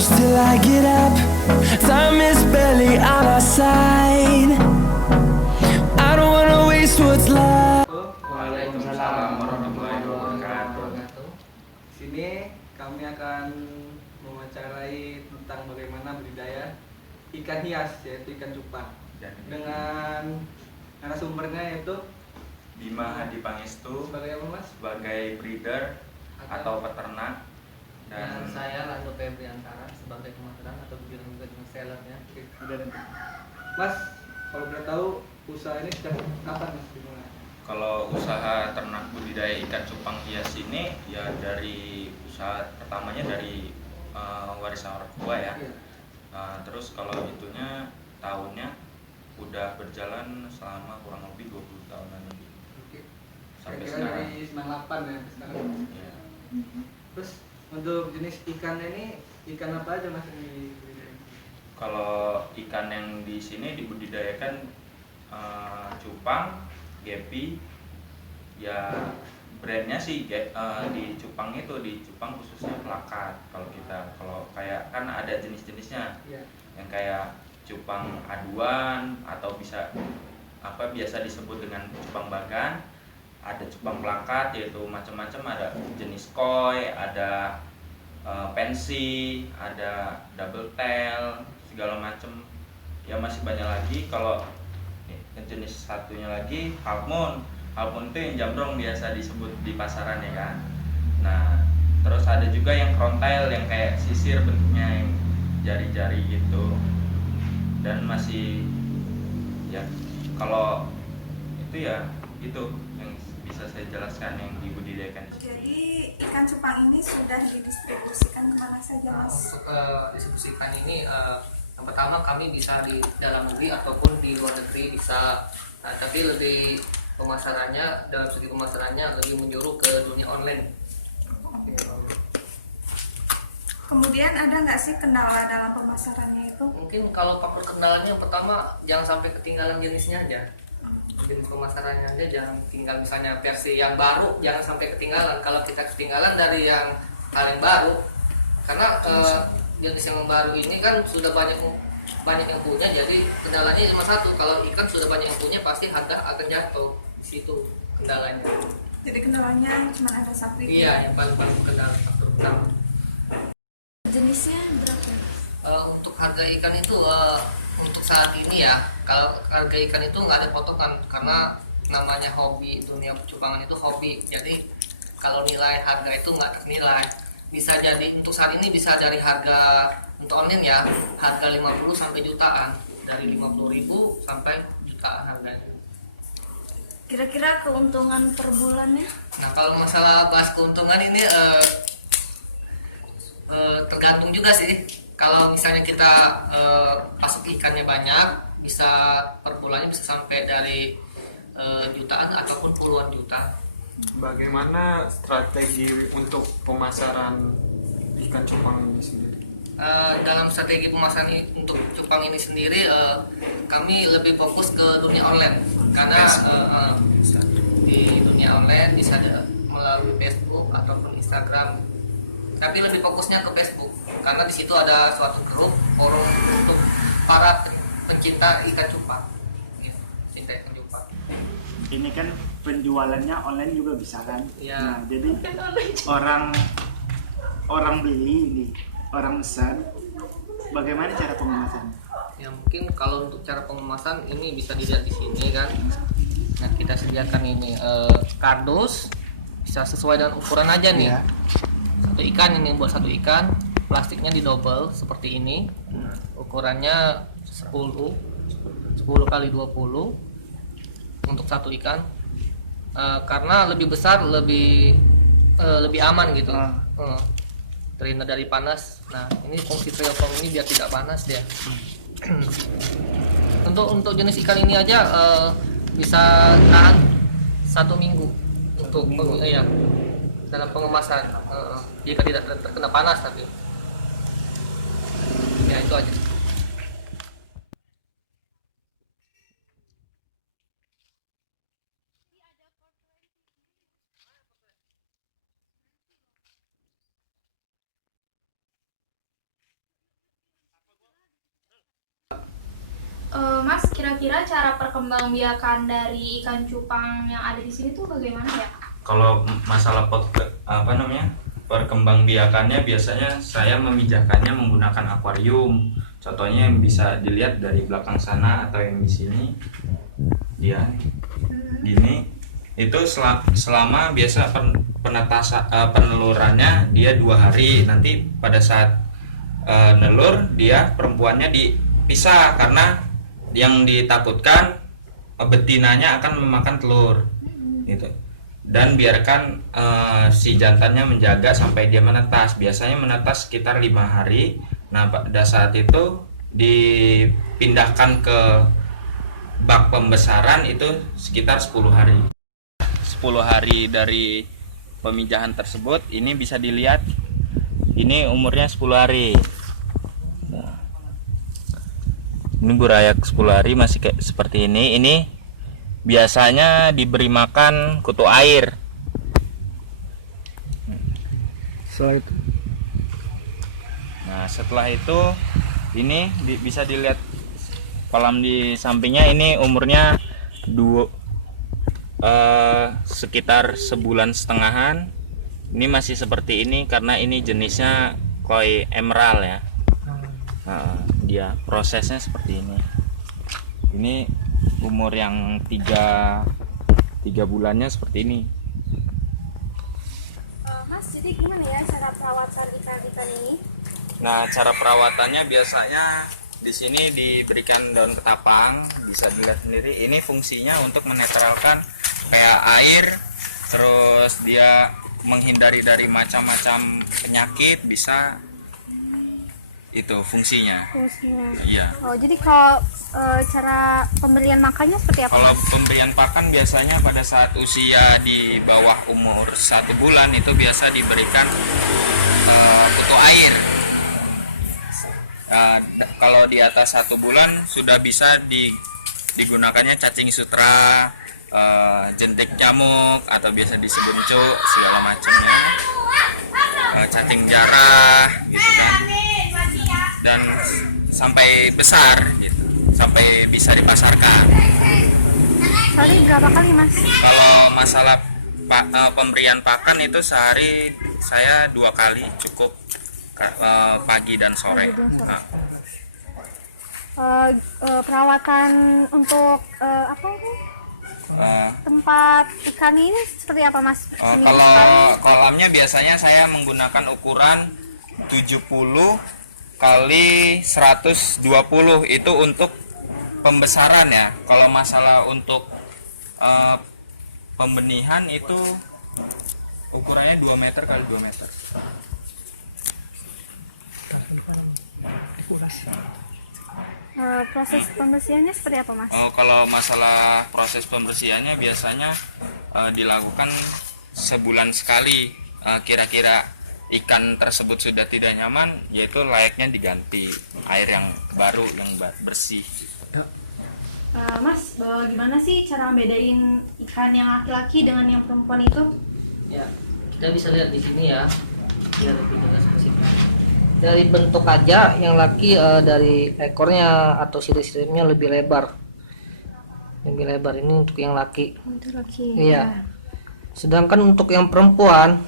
close till I get up. Time is barely on our side. I don't wanna waste what's left. Waalaikumsalam warahmatullahi wabarakatuh. Sini kami akan mewawancarai tentang bagaimana budidaya ikan hias, yaitu ikan cupang, dengan narasumbernya yaitu Bima Hadi Pangestu sebagai apa, Mas? sebagai breeder atau peternak, Dan saya Lando Febriantara sebagai pemasaran atau bilang juga dengan sellernya. Mas, kalau boleh tahu usaha ini sejak kapan, Mas, dimulai? kalau usaha ternak budidaya ikan cupang hias ini ya dari usaha pertamanya dari warisan orang tua ya. Iya. Terus kalau itunya tahunnya udah berjalan selama kurang lebih 20 tahunan ini Oke. sampai Kira-kira sekarang. dari 98 ya sampai sekarang. Ya. Terus untuk jenis ikannya ini ikan apa aja, Mas, yang dibudidaya? Kalau ikan yang di sini dibudidayakan cupang, gepi, ya brandnya sih di cupang itu, di cupang khususnya plakat. Kalau kayak kan ada jenis-jenisnya Iya. yang kayak cupang aduan atau biasa disebut dengan cupang bagan, ada cupang plakat, yaitu macam-macam, ada jenis koi, ada pensi, ada double tail, segala macam, ya masih banyak lagi. Kalau jenis satunya lagi half moon itu yang jambrong biasa disebut di pasaran ya kan. Nah terus ada juga yang frontail yang kayak sisir bentuknya, yang jari-jari gitu. Dan masih ya, kalau itu ya itu yang bisa saya jelaskan yang dibudidayakan. Jadi ikan cupang ini sudah didistribusikan kemana saja, Mas? Untuk distribusikan ini yang pertama kami bisa di dalam negeri ataupun di luar negeri bisa. Nah, tapi lebih pemasarannya, dalam segi pemasarannya lebih menjuru ke dunia online. Kemudian ada nggak sih kendala dalam pemasarannya itu? Mungkin kalau faktor kendalanya yang pertama jangan sampai ketinggalan jenisnya aja. Jenis pemasarannya aja jangan tinggal, misalnya versi yang baru jangan sampai ketinggalan. Kalau kita ketinggalan dari yang paling baru, karena jenis yang baru ini kan sudah banyak yang punya, jadi kendalanya cuma satu, kalau ikan sudah banyak yang punya pasti harga akan jatuh. Di situ kendalanya. Jadi kendalanya cuma ada satu itu? Iya, yang paling kendala faktor utama. Jenisnya berapa? Untuk harga ikan itu untuk saat ini ya, kalau harga ikan itu nggak ada potongan karena namanya hobi, dunia percupangan itu hobi, jadi kalau nilai harga itu nggak ternilai. Bisa jadi untuk saat ini bisa dari harga untuk online ya, harga 50 sampai jutaan, dari 50.000 sampai jutaan harganya. Kira-kira keuntungan per bulannya? Nah kalau masalah bahas keuntungan ini tergantung juga sih. Kalau misalnya kita pasok ikannya banyak, bisa per bulannya bisa sampai dari jutaan ataupun puluhan juta. Bagaimana strategi untuk pemasaran ikan cupang ini sendiri? Dalam strategi pemasaran untuk cupang ini sendiri, kami lebih fokus ke dunia online karena di dunia online bisa melalui Facebook ataupun Instagram. Tapi lebih fokusnya ke Facebook karena di situ ada suatu grup forum untuk para pencinta ikan cupang, cinta ikan cupang. Ini kan penjualannya online juga bisa kan? Iya. Nah, jadi orang beli ini, orang pesan, bagaimana cara pengemasan? Ya mungkin kalau untuk cara pengemasan ini bisa dilihat di sini kan. Nah kita sediakan ini kardus, bisa sesuai dengan ukuran aja nih. Ya. Satu ikan ini, buat satu ikan, plastiknya di double seperti ini. Ukurannya 10 kali 20 untuk satu ikan. Karena lebih besar lebih aman gitu. Terhindar dari panas. Nah, ini fungsi triofom ini biar tidak panas dia. Untuk jenis ikan ini aja bisa tahan 1 minggu untuk ya, dalam pengemasan, jika tidak terkena panas. Tapi ya itu aja. Mas, kira-kira cara perkembangbiakan dari ikan cupang yang ada di sini tuh bagaimana ya? Kalau masalah perkembangbiakannya, biasanya saya memijahkannya menggunakan akuarium. Contohnya yang bisa dilihat dari belakang sana atau yang di sini, dia gini. Itu selama biasa penelurannya dia 2 hari. Nanti pada saat nelur, dia perempuannya dipisah karena yang ditakutkan betinanya akan memakan telur gitu. Dan biarkan si jantannya menjaga sampai dia menetas. Biasanya menetas sekitar 5 hari. Nah, pada saat itu dipindahkan ke bak pembesaran itu sekitar 10 hari. 10 hari dari pemijahan tersebut, ini bisa dilihat ini umurnya 10 hari. Nah, ini burayak 10 hari masih kayak seperti ini. Ini biasanya diberi makan kutu air. Setelah itu ini bisa dilihat kolam di sampingnya, ini umurnya sekitar sebulan setengahan. Ini masih seperti ini karena ini jenisnya koi emerald ya. Dia prosesnya seperti ini. Ini umur yang 3 bulannya seperti ini. Mas, jadi gimana ya cara perawatan ikan-ikan ini? Nah, cara perawatannya biasanya di sini diberikan daun ketapang, bisa dilihat sendiri. Ini fungsinya untuk menetralkan kayak air, terus dia menghindari dari macam-macam penyakit, bisa. Itu fungsinya. Iya. Oh, jadi kalau cara pemberian makannya seperti apa? Kalau pemberian pakan biasanya pada saat usia di bawah umur 1 bulan itu biasa diberikan kutu air. Kalau di atas 1 bulan sudah bisa digunakannya cacing sutra, jentik nyamuk atau biasa disebut cuk, segala macamnya, cacing jarah gitu kan, dan sampai besar gitu, sampai bisa dipasarkan. Sehari berapa kali, Mas? Kalau masalah pemberian pakan itu sehari saya 2 kali cukup, pagi dan sore. Perawatan untuk apa ini? Tempat ikan ini seperti apa, Mas? Kalau kolamnya biasanya saya menggunakan ukuran 70 kali 120 itu untuk pembesaran ya. Kalau masalah untuk pembenihan itu ukurannya 2 meter kali 2 meter. Proses pembersihannya seperti apa, Mas? Kalau masalah proses pembersihannya biasanya dilakukan sebulan sekali. Kira-kira ikan tersebut sudah tidak nyaman, yaitu layaknya diganti air yang baru, yang bersih. Mas, gimana sih cara bedain ikan yang laki-laki dengan yang perempuan itu? Ya, kita bisa lihat di sini ya, biar lebih jelas spesifik. Dari bentuk aja, yang laki dari ekornya atau sirip-siripnya lebih lebar. Lebih lebar ini untuk yang laki. Untuk laki. Iya. Sedangkan untuk yang perempuan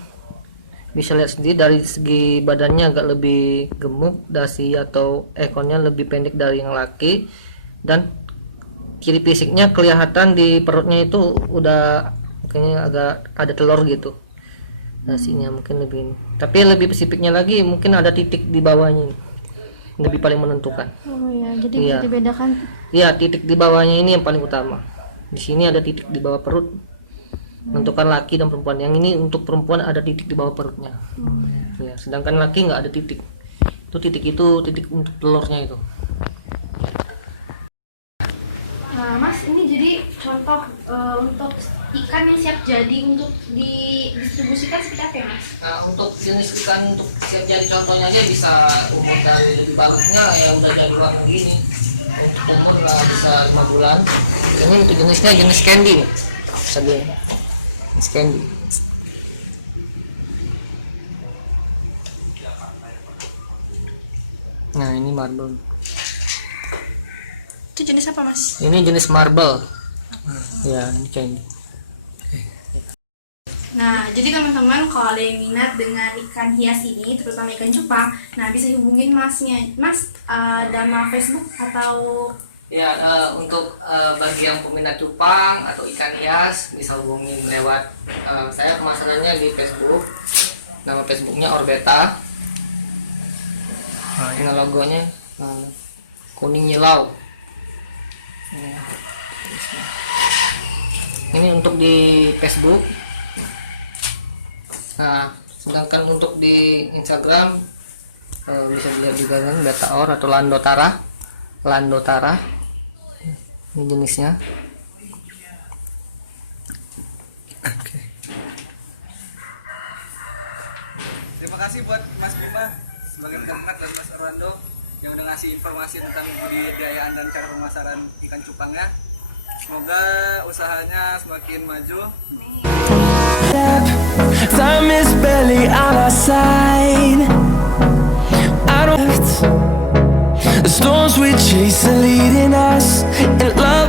bisa lihat sendiri dari segi badannya agak lebih gemuk, dasi atau ekornya lebih pendek dari yang laki, dan ciri fisiknya kelihatan di perutnya itu udah kayaknya agak ada telur gitu. Dasinya mungkin lebih, tapi lebih spesifiknya lagi mungkin ada titik di bawahnya ini. Lebih paling menentukan. Oh ya, jadi Iya. bisa dibedakan. Iya, titik di bawahnya ini yang paling utama. Di sini ada titik di bawah perut, menentukan laki dan perempuan. Yang ini untuk perempuan ada titik di bawah perutnya. Ya, sedangkan laki nggak ada titik. Itu titik untuk telurnya itu. Nah, Mas, ini jadi contoh untuk ikan yang siap jadi untuk didistribusikan seperti apa ya, Mas? Nah, untuk jenis ikan untuk siap jadi contohnya aja bisa umur dari lebih bagusnya ya udah jadi warna gini. Untuk umur lah bisa 5 bulan. Ini untuk jenisnya jenis candy nih. Bisa dilihat. Jenis candy. Nah, ini marble. Itu jenis apa, Mas? Ini jenis marble. Ya, ini candy. Nah, jadi teman-teman kalau ada yang minat dengan ikan hias ini, terutama ikan cupang, nah bisa hubungin Masnya. Mas, nama Facebook atau Ya, untuk bagi yang peminat cupang atau ikan hias bisa hubungin lewat saya pemasarannya di Facebook. Nama Facebooknya Orbeta. Nah, ini logonya kuning nyilau. Ini untuk di Facebook. Nah, sedangkan untuk di Instagram bisa dilihat juga kan Betaor atau Landotara. Landotara. Ini jenisnya. Terima kasih buat Mas Bima sebagai pemerhati dan Mas Orlando yang udah ngasih informasi tentang budidayaan dan cara pemasaran ikan cupangnya. Semoga usahanya semakin maju. Time is barely on our side. I don't. The storms we chase are leading us, and love